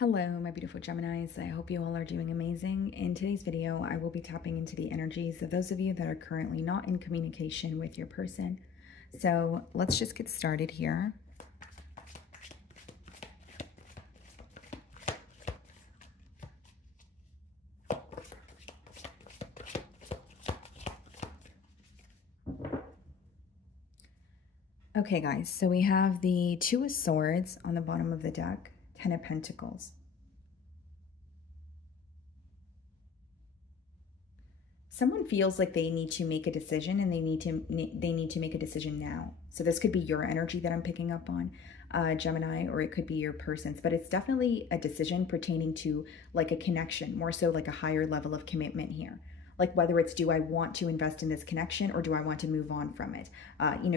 Hello, my beautiful Geminis. I hope you all are doing amazing. In today's video, I will be tapping into the energies of those of you that are currently not in communication with your person. So let's just get started here. Okay, guys, so we have the Two of Swords on the bottom of the deck, Ten of Pentacles. Someone feels like they need to make a decision and they need to make a decision now. So this could be your energy that I'm picking up on, Gemini, or it could be your person's, but it's definitely a decision pertaining to like a connection, more so like a higher level of commitment here. Like whether it's, do I want to invest in this connection or do I want to move on from it?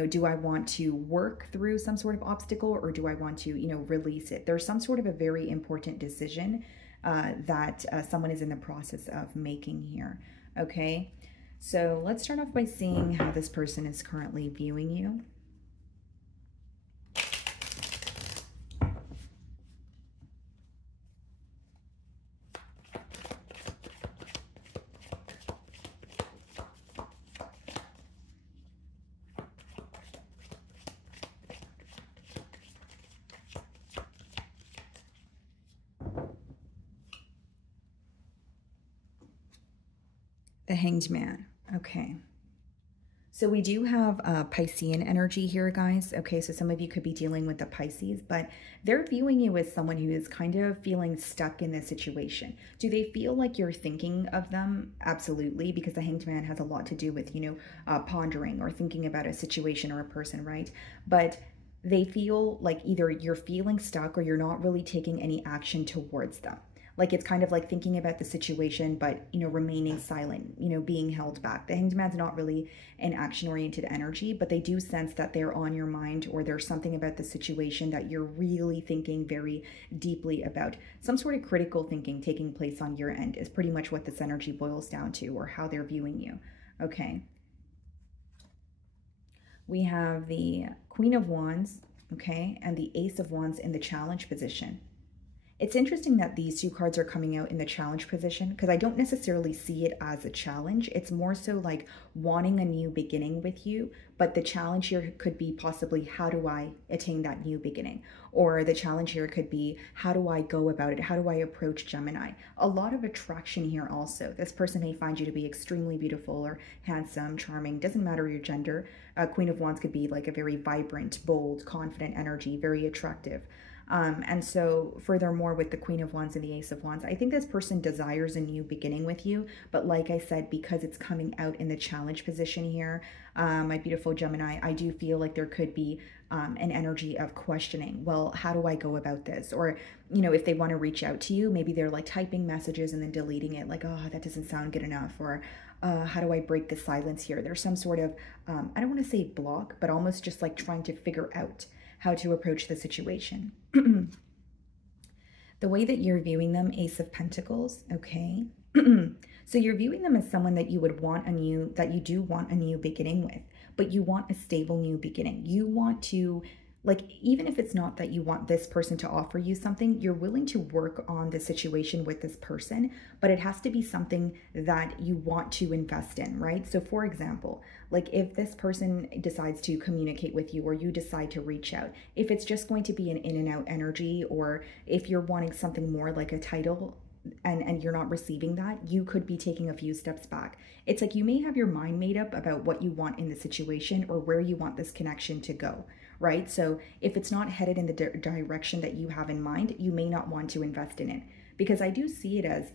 Do I want to work through some sort of obstacle or do I want to, release it? There's some sort of a very important decision that someone is in the process of making here. Okay, so let's start off by seeing how this person is currently viewing you. The Hanged Man. Okay. So we do have Piscean energy here, guys. Okay, so some of you could be dealing with the Pisces, but they're viewing you as someone who is kind of feeling stuck in this situation. Do they feel like you're thinking of them? Absolutely, because the Hanged Man has a lot to do with, pondering or thinking about a situation or a person, right? But they feel like either you're feeling stuck or you're not really taking any action towards them. Like it's kind of like thinking about the situation, but, remaining silent, being held back. The Hanged Man's not really an action-oriented energy, but they do sense that they're on your mind or there's something about the situation that you're really thinking very deeply about. Some sort of critical thinking taking place on your end is pretty much what this energy boils down to, or how they're viewing you. Okay. We have the Queen of Wands, okay, and the Ace of Wands in the challenge position. It's interesting that these two cards are coming out in the challenge position because I don't necessarily see it as a challenge. It's more so like wanting a new beginning with you, but the challenge here could be possibly, how do I attain that new beginning? Or the challenge here could be, how do I go about it? How do I approach Gemini? A lot of attraction here also. This person may find you to be extremely beautiful or handsome, charming, doesn't matter your gender. Queen of Wands could be like a very vibrant, bold, confident energy, very attractive. And so furthermore, with the Queen of Wands and the Ace of Wands, I think this person desires a new beginning with you. But like I said, because it's coming out in the challenge position here, my beautiful Gemini, I do feel like there could be an energy of questioning. Well, how do I go about this? Or, if they want to reach out to you, maybe they're like typing messages and then deleting it like, oh, that doesn't sound good enough. Or how do I break the silence here? There's some sort of, I don't want to say block, but almost just like trying to figure out how to approach the situation. The way that you're viewing them, Ace of Pentacles, okay? So you're viewing them as someone that you would want that you do want a new beginning with, but you want a stable new beginning. You want to, like, even if it's not that you want this person to offer you something, you're willing to work on the situation with this person, but it has to be something that you want to invest in, right? So for example, like if this person decides to communicate with you or you decide to reach out, if it's just going to be an in and out energy, or if you're wanting something more like a title, and you're not receiving that, you could be taking a few steps back. It's like you may have your mind made up about what you want in the situation or where you want this connection to go, right? So if it's not headed in the direction that you have in mind, you may not want to invest in it, because I do see it as,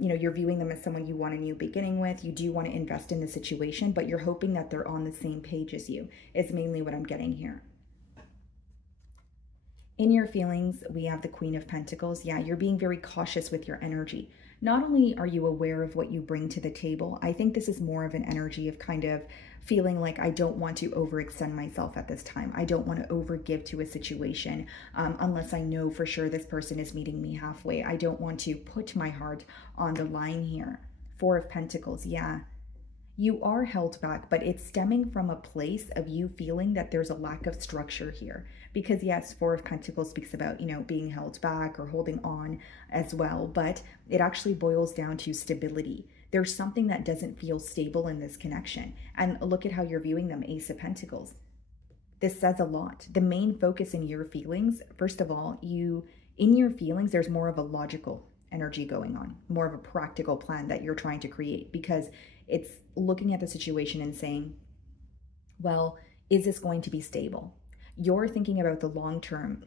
you're viewing them as someone you want a new beginning with. You do want to invest in the situation, but you're hoping that they're on the same page as you, is mainly what I'm getting here. In your feelings, we have the Queen of Pentacles. Yeah, you're being very cautious with your energy. Not only are you aware of what you bring to the table, I think this is more of an energy of kind of feeling like, I don't want to overextend myself at this time. I don't want to overgive to a situation unless I know for sure this person is meeting me halfway. I don't want to put my heart on the line here. Four of Pentacles, yeah. You are held back, but it's stemming from a place of you feeling that there's a lack of structure here. Because yes, Four of Pentacles speaks about, being held back or holding on as well, but it actually boils down to stability. There's something that doesn't feel stable in this connection. And look at how you're viewing them, Ace of Pentacles. This says a lot. The main focus in your feelings, first of all, in your feelings, there's more of a logical energy going on, more of a practical plan that you're trying to create, because it's looking at the situation and saying, well, is this going to be stable? You're thinking about the long term,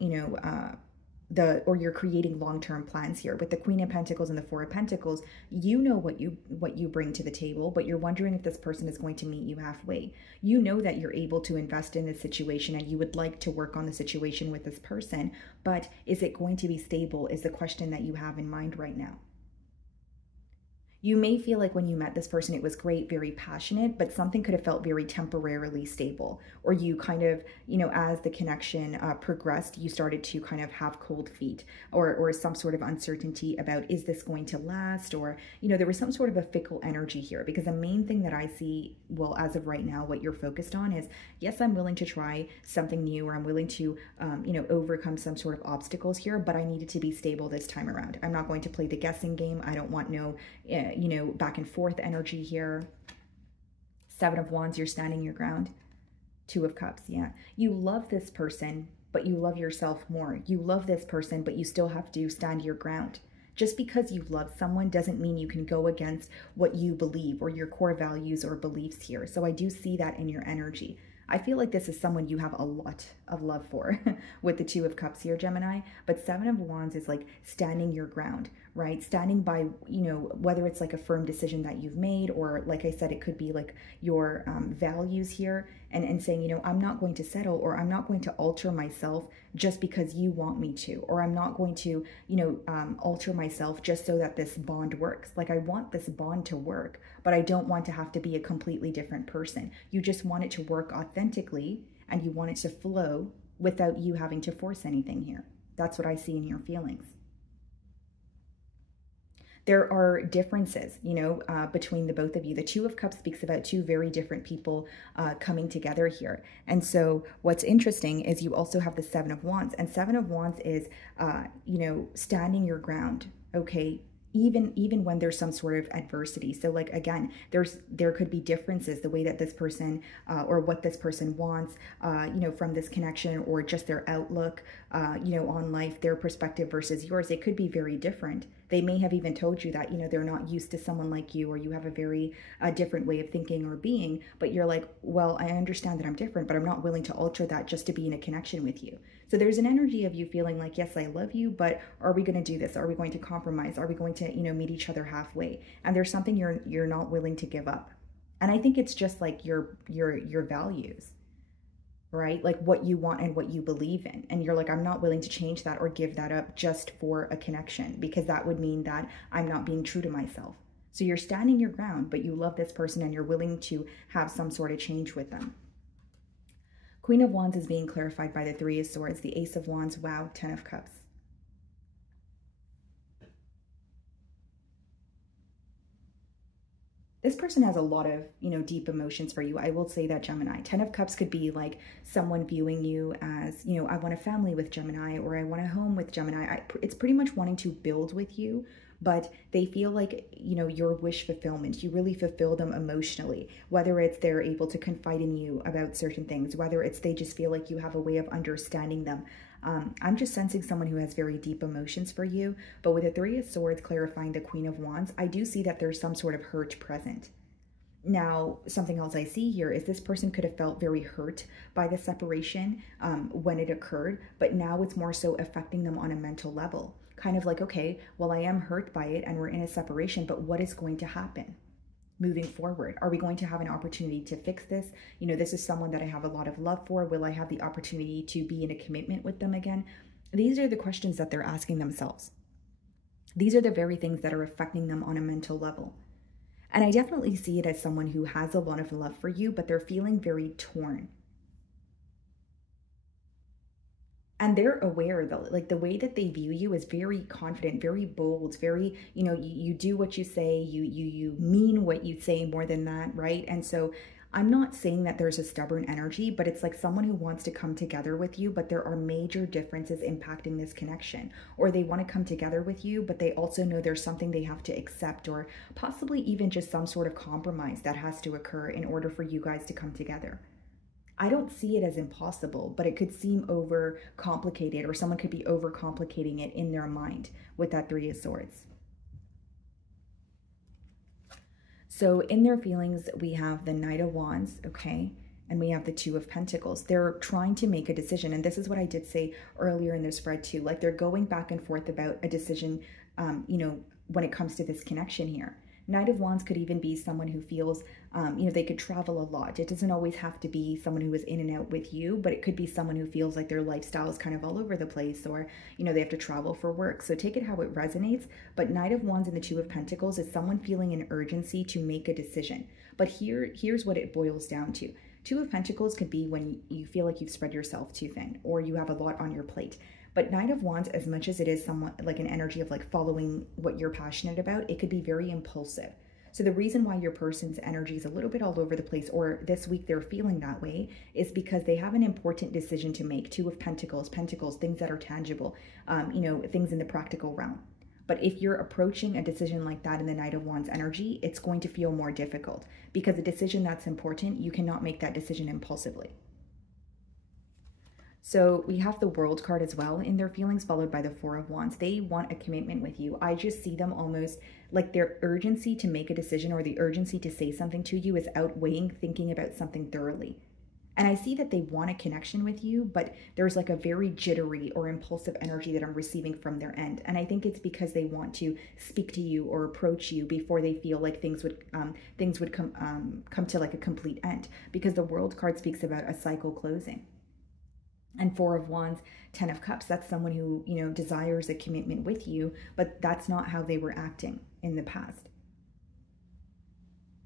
or you're creating long-term plans here. With the Queen of Pentacles and the Four of Pentacles, you know what you bring to the table, but you're wondering if this person is going to meet you halfway. You know that you're able to invest in this situation and you would like to work on the situation with this person, but is it going to be stable is the question that you have in mind right now. You may feel like when you met this person, it was great, very passionate, but something could have felt very temporarily stable. Or you kind of, as the connection progressed, you started to kind of have cold feet or some sort of uncertainty about, is this going to last? Or, there was some sort of a fickle energy here, because the main thing that I see, well, as of right now, what you're focused on is, yes, I'm willing to try something new, or I'm willing to, overcome some sort of obstacles here, but I need it to be stable this time around. I'm not going to play the guessing game. I don't want no back and forth energy here. Seven of Wands, you're standing your ground. Two of Cups, yeah. You love this person, but you love yourself more. You love this person, but you still have to stand your ground. Just because you love someone doesn't mean you can go against what you believe or your core values or beliefs here. So I do see that in your energy. I feel like this is someone you have a lot of love for with the Two of Cups here, Gemini. But Seven of Wands is like standing your ground, right? Standing by, whether it's like a firm decision that you've made, or like I said, it could be like your values here, and saying, I'm not going to settle, or I'm not going to alter myself just because you want me to, or I'm not going to, alter myself just so that this bond works. Like, I want this bond to work, but I don't want to have to be a completely different person. You just want it to work authentically, and you want it to flow without you having to force anything here. That's what I see in your feelings. There are differences, between the both of you. The Two of Cups speaks about two very different people coming together here. And so what's interesting is you also have the Seven of Wands, and Seven of Wands is, standing your ground, okay? Even when there's some sort of adversity. So like, again, there could be differences, the way that this person or what this person wants, from this connection, or just their outlook, on life, their perspective versus yours. It could be very different. They may have even told you that, they're not used to someone like you, or you have a very different way of thinking or being, but you're like, well, I understand that I'm different, but I'm not willing to alter that just to be in a connection with you. So there's an energy of you feeling like, yes, I love you, but are we going to do this? Are we going to compromise? Are we going to, meet each other halfway? And there's something you're not willing to give up. And I think it's just like your values, right? Like what you want and what you believe in. And you're like, I'm not willing to change that or give that up just for a connection, because that would mean that I'm not being true to myself. So you're standing your ground, but you love this person and you're willing to have some sort of change with them. Queen of Wands is being clarified by the Three of Swords, the Ace of Wands, wow, Ten of Cups. This person has a lot of, deep emotions for you. I will say that, Gemini. Ten of Cups could be like someone viewing you as, I want a family with Gemini, or I want a home with Gemini. It's pretty much wanting to build with you, but they feel like, your wish fulfillment, you really fulfill them emotionally, whether it's they're able to confide in you about certain things, whether it's they just feel like you have a way of understanding them. I'm just sensing someone who has very deep emotions for you, but with the Three of Swords clarifying the Queen of Wands, I do see that there's some sort of hurt present. Now, something else I see here is this person could have felt very hurt by the separation when it occurred, but now it's more so affecting them on a mental level. Kind of like, okay, well, I am hurt by it and we're in a separation, but what is going to happen moving forward? Are we going to have an opportunity to fix this? This is someone that I have a lot of love for. Will I have the opportunity to be in a commitment with them again? These are the questions that they're asking themselves. These are the very things that are affecting them on a mental level. And I definitely see it as someone who has a lot of love for you, but they're feeling very torn. And they're aware though, like the way that they view you is very confident, very bold, very, you know, you do what you say, you mean what you say more than that, right? And so I'm not saying that there's a stubborn energy, but it's like someone who wants to come together with you, but there are major differences impacting this connection. Or they want to come together with you, but they also know there's something they have to accept, or possibly even just some sort of compromise that has to occur in order for you guys to come together. I don't see it as impossible, but it could seem over complicated, or someone could be over complicating it in their mind with that Three of Swords. So in their feelings, we have the Knight of Wands, okay? And we have the Two of Pentacles. They're trying to make a decision. And this is what I did say earlier in their spread too. Like they're going back and forth about a decision, you know, when it comes to this connection here. Knight of Wands could even be someone who feels, you know, they could travel a lot. It doesn't always have to be someone who is in and out with you, but it could be someone who feels like their lifestyle is kind of all over the place, or, you know, they have to travel for work. So take it how it resonates. But Knight of Wands and the Two of Pentacles is someone feeling an urgency to make a decision. But here's what it boils down to. Two of Pentacles could be when you feel like you've spread yourself too thin, or you have a lot on your plate. But Knight of Wands, as much as it is somewhat like an energy of like following what you're passionate about, it could be very impulsive. So the reason why your person's energy is a little bit all over the place, or this week they're feeling that way, is because they have an important decision to make. Two of Pentacles, things that are tangible, you know, things in the practical realm. But if you're approaching a decision like that in the Knight of Wands energy, it's going to feel more difficult, because a decision that's important, you cannot make that decision impulsively. So we have the World card as well in their feelings, followed by the Four of Wands. They want a commitment with you. I just see them almost like their urgency to make a decision, or the urgency to say something to you, is outweighing thinking about something thoroughly. And I see that they want a connection with you, but there's like a very jittery or impulsive energy that I'm receiving from their end. And I think it's because they want to speak to you or approach you before they feel like things would come to like a complete end, because the World card speaks about a cycle closing. And Four of Wands, Ten of Cups, that's someone who, you know, desires a commitment with you, but that's not how they were acting in the past.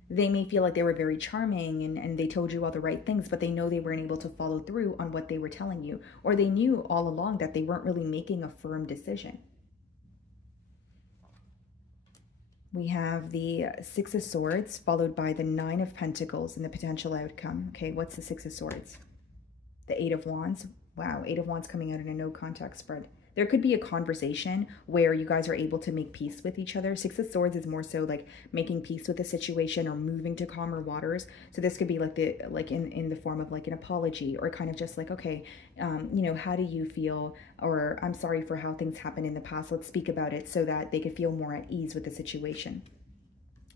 They may feel like they were very charming and they told you all the right things, but they know they weren't able to follow through on what they were telling you, or they knew all along that they weren't really making a firm decision. We have the Six of Swords, followed by the Nine of Pentacles and the potential outcome. Okay, what's the Six of Swords? The Eight of Wands. Wow, Eight of Wands coming out in a no contact spread. There could be a conversation where you guys are able to make peace with each other. Six of Swords is more so like making peace with the situation or moving to calmer waters. So this could be like in the form of like an apology, or kind of just like, okay, you know, how do you feel? Or I'm sorry for how things happened in the past. Let's speak about it, so that they could feel more at ease with the situation.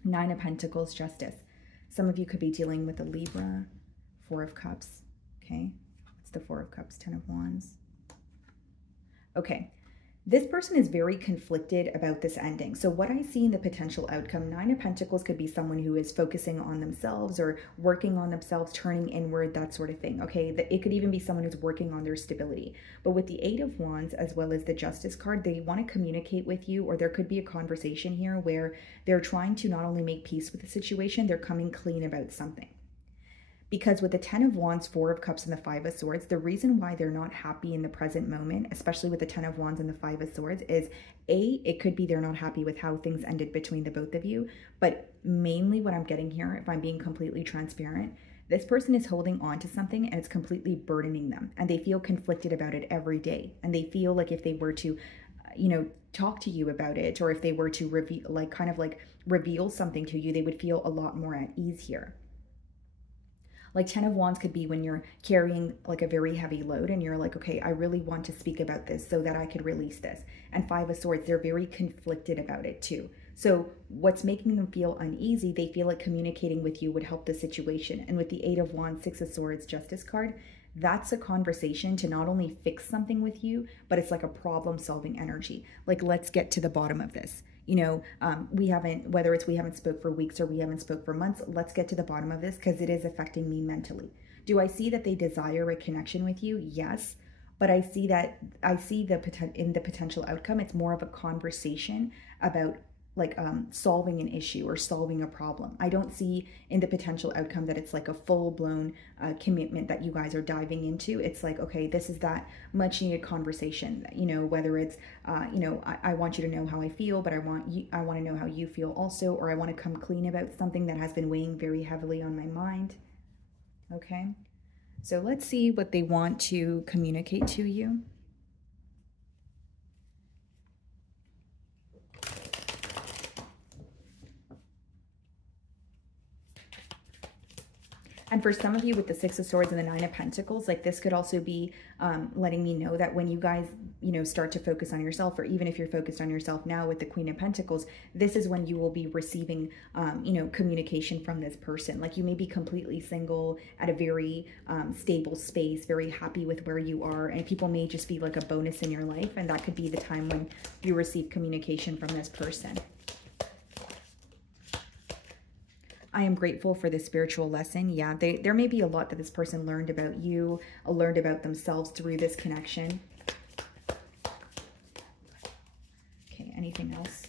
Nine of Pentacles, Justice. Some of you could be dealing with a Libra. Four of Cups. Okay. The Four of Cups, Ten of Wands. Okay, this person is very conflicted about this ending. So what I see in the potential outcome, Nine of Pentacles could be someone who is focusing on themselves or working on themselves, turning inward, that sort of thing. Okay, it could even be someone who's working on their stability. But with the Eight of Wands, as well as the Justice card, they want to communicate with you, or there could be a conversation here where they're trying to not only make peace with the situation, they're coming clean about something. Because with the Ten of Wands, Four of Cups, and the Five of Swords, the reason why they're not happy in the present moment, especially with the Ten of Wands and the Five of Swords, is A, it could be they're not happy with how things ended between the both of you. But mainly what I'm getting here, if I'm being completely transparent, this person is holding on to something and it's completely burdening them. And they feel conflicted about it every day. And they feel like if they were to, you know, talk to you about it, or if they were to reveal something to you, they would feel a lot more at ease here. Like Ten of Wands could be when you're carrying like a very heavy load and you're like, okay, I really want to speak about this so that I could release this. And Five of Swords, they're very conflicted about it too. So what's making them feel uneasy, they feel like communicating with you would help the situation. And with the Eight of Wands, Six of Swords, Justice card, that's a conversation to not only fix something with you, but it's like a problem-solving energy. Like, let's get to the bottom of this. You know, we haven't spoke for weeks or we haven't spoke for months, let's get to the bottom of this because it is affecting me mentally. Do I see that they desire a connection with you? Yes. But in the potential outcome, it's more of a conversation about like solving an issue or solving a problem. I don't see in the potential outcome that it's like a full-blown commitment that you guys are diving into. It's like, okay, this is that much needed conversation, you know, whether it's you know, I want you to know how I feel, but I want to know how you feel also, or I want to come clean about something that has been weighing very heavily on my mind. Okay, so let's see what they want to communicate to you. And for some of you with the Six of Swords and the Nine of Pentacles, like this could also be letting me know that when you guys, you know, start to focus on yourself, or even if you're focused on yourself now with the Queen of Pentacles, this is when you will be receiving, you know, communication from this person. Like you may be completely single at a very stable space, very happy with where you are, and people may just be like a bonus in your life. And that could be the time when you receive communication from this person. I am grateful for this spiritual lesson. Yeah, there may be a lot that this person learned about you, learned about themselves through this connection. Okay, anything else?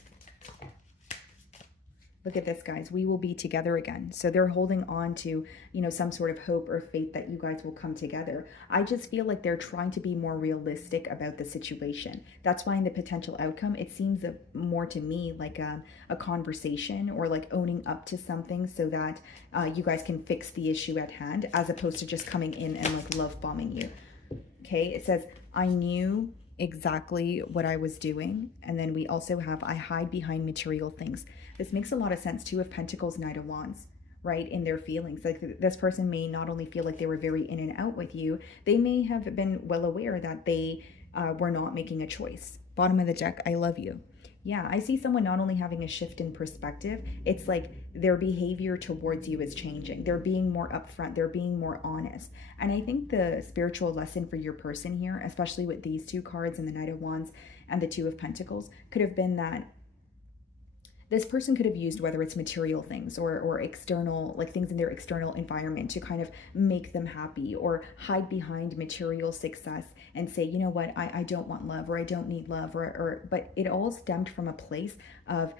Look at this, guys. We will be together again. So they're holding on to, you know, some sort of hope or faith that you guys will come together. I just feel like they're trying to be more realistic about the situation. That's why in the potential outcome, it seems more to me like a conversation, or like owning up to something so that you guys can fix the issue at hand, as opposed to just coming in and like love bombing you. Okay, it says, I knew exactly what I was doing. And then we also have, I hide behind material things. This makes a lot of sense. Two of Pentacles, Knight of Wands, right? In their feelings. Like this person may not only feel like they were very in and out with you, they may have been well aware that they were not making a choice. Bottom of the deck, I love you. Yeah, I see someone not only having a shift in perspective, it's like their behavior towards you is changing. They're being more upfront. They're being more honest. And I think the spiritual lesson for your person here, especially with these two cards and the Knight of Wands and the Two of Pentacles, could have been that this person could have used, whether it's material things or external, like things in their external environment to kind of make them happy, or hide behind material success and say, you know what, I don't want love, or I don't need love, but it all stemmed from a place of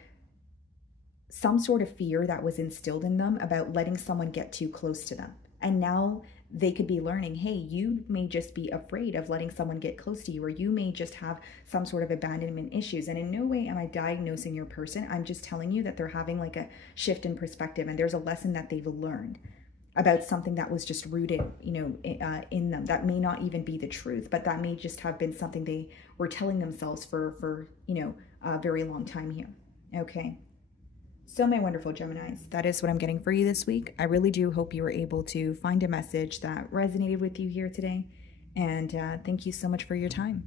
some sort of fear that was instilled in them about letting someone get too close to them. And now they could be learning, hey, you may just be afraid of letting someone get close to you, or you may just have some sort of abandonment issues. And in no way am I diagnosing your person. I'm just telling you that they're having like a shift in perspective, and there's a lesson that they've learned about something that was just rooted, you know, in them. That may not even be the truth, but that may just have been something they were telling themselves for you know, a very long time here. Okay. So my wonderful Geminis, that is what I'm getting for you this week. I really do hope you were able to find a message that resonated with you here today. And thank you so much for your time.